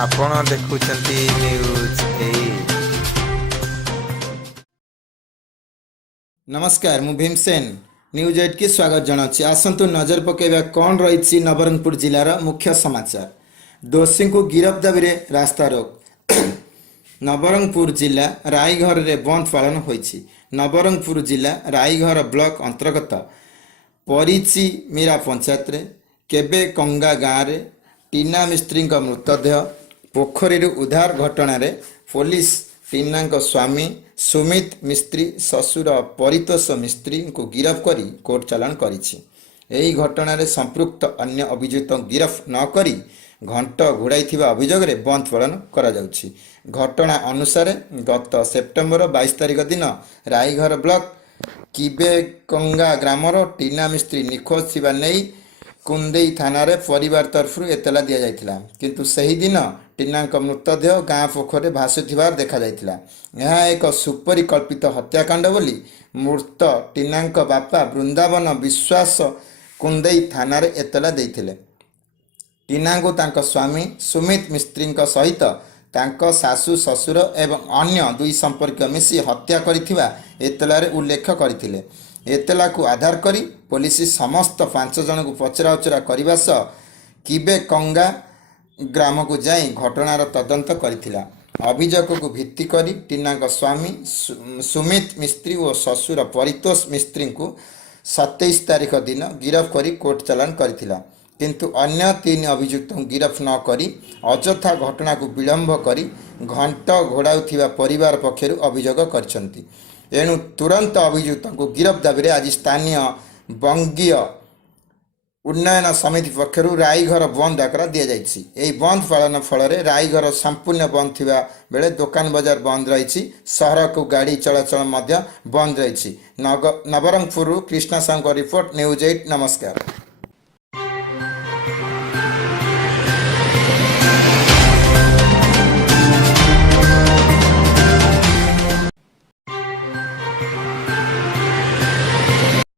आपण देखुचंती न्यूज 8। नमस्कार मु भीमसेन न्यूज 8 की स्वागत जनाची। आसंतु नजर पकेबा कौन रही नवरंगपुर जिलार मुख्य समाचार। दोषी को गिरफ्त दाबी रे रास्ता रोक। नवरंगपुर जिला रायघर रे बंद पालन होईछि। नवरंगपुर जिला रायघर ब्लॉक अंतर्गत परिची मीरा पंचायत रे केबे कंगा गाँव रे टीना मिस्त्री मृतदेह पोखरी उद्धार घटना रे पुलिस टीना स्वामी सुमित मिस्त्री ससुर परितोष मिस्त्री को गिरफ्त करी कोर्ट चालान करिछि। एही घटना रे संपृक्त अन्य अभियुक्त गिरफ्त न करी घंट घोड़ाई अभियोग रे बंद पालन करा जाउछि। घटना अनुसार गत सेप्टेम्बर 22 तारिख दिन रायघर ब्लॉक किबेकंगा ग्रामर टीना मिस्त्री निखोज थिबा नै कुंदेई थाना रे परिवार तरफ एतला दिया जाइथिला, किंतु सही दिन टीना मृतदेह गाँ पोखर भासुथिबार देखा जाइथिला। यह एक सुपरिकल्पित हत्याकांड बोली मृत टीना बापा वृंदावन विश्वास कुंदेई थाना रे एतला देइथिले। टीना को तांको स्वामी सुमित मिस्त्री सहित तांको सासु ससुर एवं अन्य दुई संपर्क मिसी हत्या करिथिबा एतलारे उल्लेख करथिले। एतला को आधार करी पुलिस समस्त 5 जन को पचरा उचरा करने सह किबेकंगा ग्राम को जाई घटनार तदंत करथिला। अभियोग को भित्ति करी टीना स्वामी सुमित मिस्त्री और ससुर परितोष मिस्त्री को 27 तारिख दिन गिरफ्त करी कोर्ट चालान करथिला, किंतु अन्य 3 अभियुक्त गिरफ्त न करी अଯଥା घटना को विलंब करी घंट घोड़ाउथिबा परिवार पक्षर अभियोग करछंती। एणु तुरंत अभियुक्त को गिरफ्त दाबी आज स्थानीय बंगीय उन्नयन समिति पक्षर रायघर बंद डाकरा दि जाइछि। एही बंद पालन फल रायघर संपूर्ण बंद थिबा बेले दुकान बाजार बंद रही, सहर को गाड़ी चलाचल बंद रही। Nabarangpur Krishna Sahu report news 8। नमस्कार।